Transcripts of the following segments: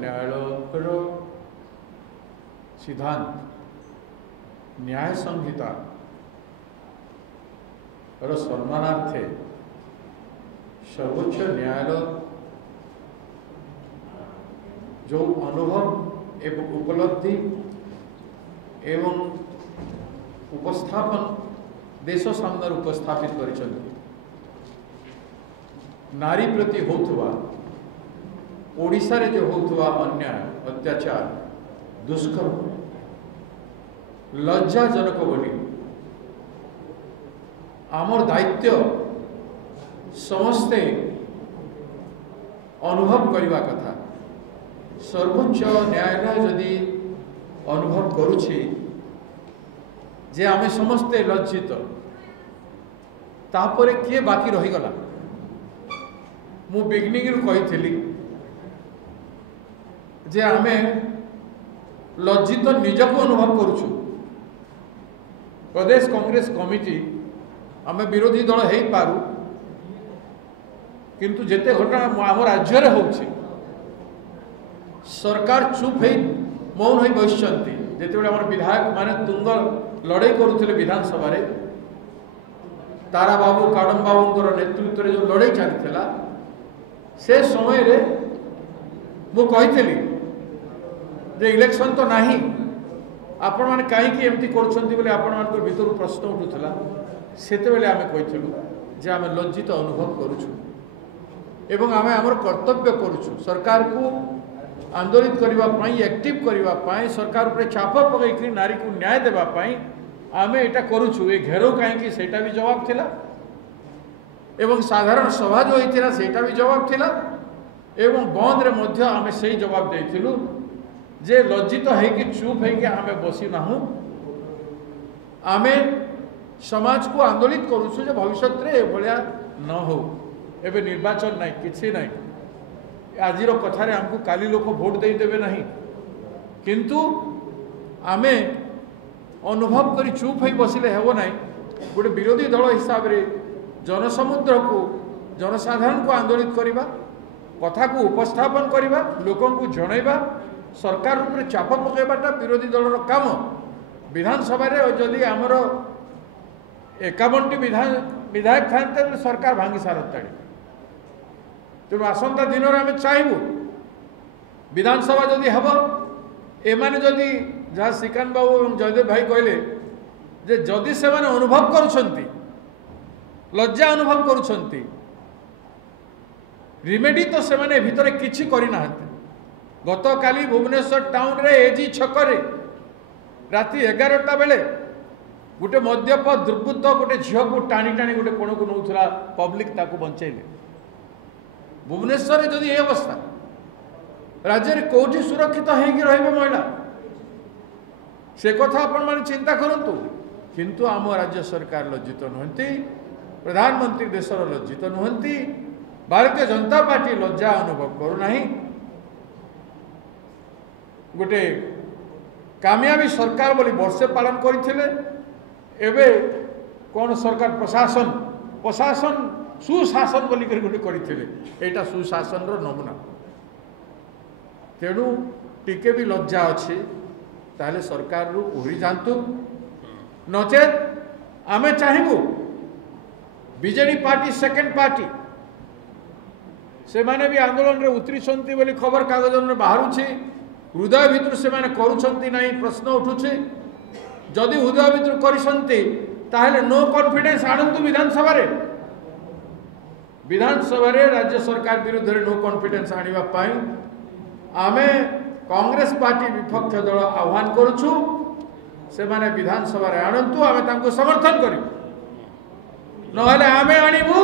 न्यायालय सिद्धांत न्याय संहिता सम्मानार्थे सर्वोच्च न्यायालय जो अनुभव एवं उपलब्धि एवं उपस्थापन देश सामने उपस्थापित कर नारी प्रति होता ओडिशा रे जो होता अन्याय अत्याचार दुष्कर्म लज्जाजनक बोली आमर दायित्व समस्ते अनुभव करने कथा सर्वोच्च न्यायालय जदि अनुभव करुछि जे आमे समस्ते लज्जित तापर किए बाकी रहीगला मु बिगनिंग कही जे आमे लज्जित निजको अनुभव करुछु प्रदेश कांग्रेस कमिटी आमे विरोधी दल हो पारू किंतु जेते घटना आम राज्य रे होछि सरकार चुप है मौन हो बसचंती जेते आम विधायक माने तुंग लड़ाई करुले विधानसभा रे तारा बाबू काडम बाबू नेतृत्व रे जो लड़ाई चली से समय रे मु कही जे इलेक्शन तो नहीं आपण मैंने कहीं एमती कर आपण मान भीतर प्रश्न उठूला सेते बेले आमे कहिथिलु जे आमे लज्जित अनुभव करूछु एवं आमे हमर कर्तव्य करूछु सरकार को आंदोलित करबा पई एक्टिव करबा पई सरकार ऊपर चाप पकई नारी को न्याय देबा पई आमे एटा करूछु ए घेरो कहीं सेटा भी जवाब थिला एवं साधारण सभा जो होइथिला सेटा भी जवाब थिला एवं बंद रे मध्य आमे सही जवाब देथिलु जे लज्जित है कि चुप है कि आमे बसी नाहु आमे समाज को आंदोलित करूछु जे भविष्य रे भलिया न हो एबे निर्वाचन नहीं किछि नहीं आजिर कथारे हमको काली लोक भोट दे देबे नहीं किंतु आमे अनुभव करी चुप है बसिले हेबो नहीं गोटे विरोधी दल हिसाब रे जनसमुद्र को जनसाधारण को आंदोलित करबा कथा को उपस्थापन करबा लोकों को जणाइबा सरकार ऊपर चाप पकड़ाटा विरोधी दलर काम विधानसभा रे जदि आमर 51टी विधायक था सरकार भांगी सारता तेणु आसंता दिन में आम चाहबू विधानसभा जदि हम एमाने जदि जहाँ श्रीकांत बाबू और जयदेव भाई कहले जे जदि से अनुभव करुछंती लज्जा अनुभव करुछंती रिमेडी तो से माने भितर किछि करि नाहंते गत काली भुवनेश्वर टाउन रे एजी छकरे राति 11टा बेले गोटे मद्यप दुर्बृत्त गोटे झील को टाणी टाणी गोटे कोण को नौला पब्लिक ताको बंचैले भुवनेश्वर जदि ये अवस्था राज्य में कौटी सुरक्षित होगी रही महिला से कथा आपण माने चिंता करंतु किंतु आम राज्य सरकार लज्जित नुहंती प्रधानमंत्री देशर लज्जित नुहंती भारतीय जनता पार्टी लज्जा अनुभव करूना गोटे कामयाबी सरकार बोली वर्षे पालन करते एवं कौन सरकार प्रशासन प्रशासन सुशासन बोली गोटे करते यहाँ सुशासन नमूना तेणु टिके भी लज्जा अच्छी ताले सरकार रु ओहरी जातु नचेत आमे चाहबू बीजेडी पार्टी सेकेंड पार्टी से माने भी आंदोलन रे उतरी बोली खबर कागज में बाहर हृदय भितर से माने करुछंती नहीं प्रश्न उठुचे जदि हृदय भितर करिसंती ताहले नो कॉन्फिडेंस आणंतु विधानसभा रे राज्य सरकार विरुद्ध नो कॉन्फिडेंस आनिबा पाई आमे कांग्रेस पार्टी विपक्ष दल आह्वान करुछु से माने विधानसभा रे आणंतु आमे तांको समर्थन करिबु नहले आमे आनिबु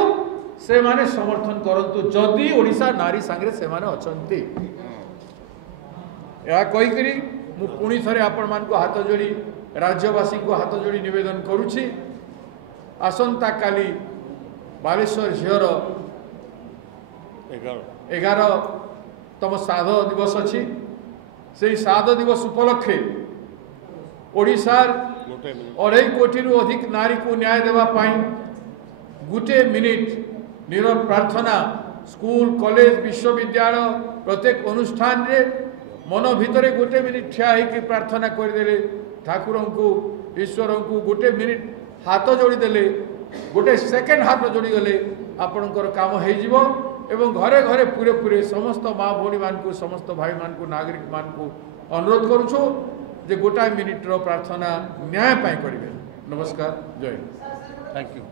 से माने समर्थन करंतु जदि ओडिशा नारी संगे से माने अछंती या कही करी मु पुणी थरे आपण मान को हाथ जोड़ी राज्यवासी को हाथ जोड़ी निवेदन करुछि आसंता काली बालेश्वर झीर 11तम श्राद्ध दिवस अच्छी से श्राद्ध दिवस उपलक्षे ओडिशार 2.5 कोटी अधिक नारी को न्याय देवा पाई 1 मिनिट नीरव प्रार्थना स्कूल कॉलेज विश्वविद्यालय प्रत्येक अनुष्ठान रे मन भितर गोटे मिनिट ठिया होकर प्रार्थना करदे ठाकुर को ईश्वर को गोटे मिनिट हाथ जोड़ीदे गोटे सेकेंड हाथ जोड़ीगले आपणकर काम हो घरे घरे पूरे पूरे समस्त माँ भौणी मान समस्त भाई मान नागरिक मान अनुरोध करुछु जे गोटाए मिनिट रो प्रार्थना न्याय पाई करेंगे। नमस्कार, जय हिंद। Thank you.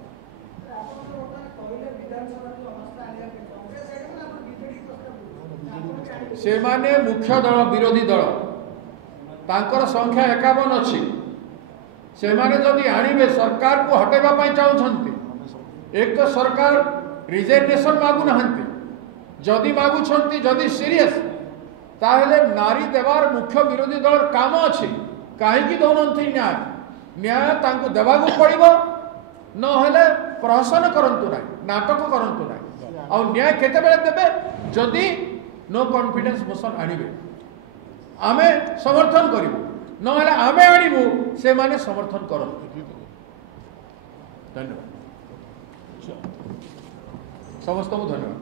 से माने मुख्य दल विरोधी दल तांकर संख्या 51 अच्छी से माने जदि आणिबे सरकार को हटेबा पाई चाहउछंती एक तो सरकार रिजाइनेशन मागु नहंती जदि मागु छंती जदि सीरियस ताहले नारी देवार मुख्य विरोधी दल काम अच्छी कहीं दौनती न्याय न्याय तांको देवागु पड़िबो न हेले प्रहसन करंतु ना नाटक करंतु ना आ न्याय केते बेले देबे जदि नो कॉन्फिडेंस मोशन आनिबे आमे समर्थन करिबो न हेले आमे आनिबो से माने समर्थन करंतु। धन्यवाद समस्त को धन्यवाद।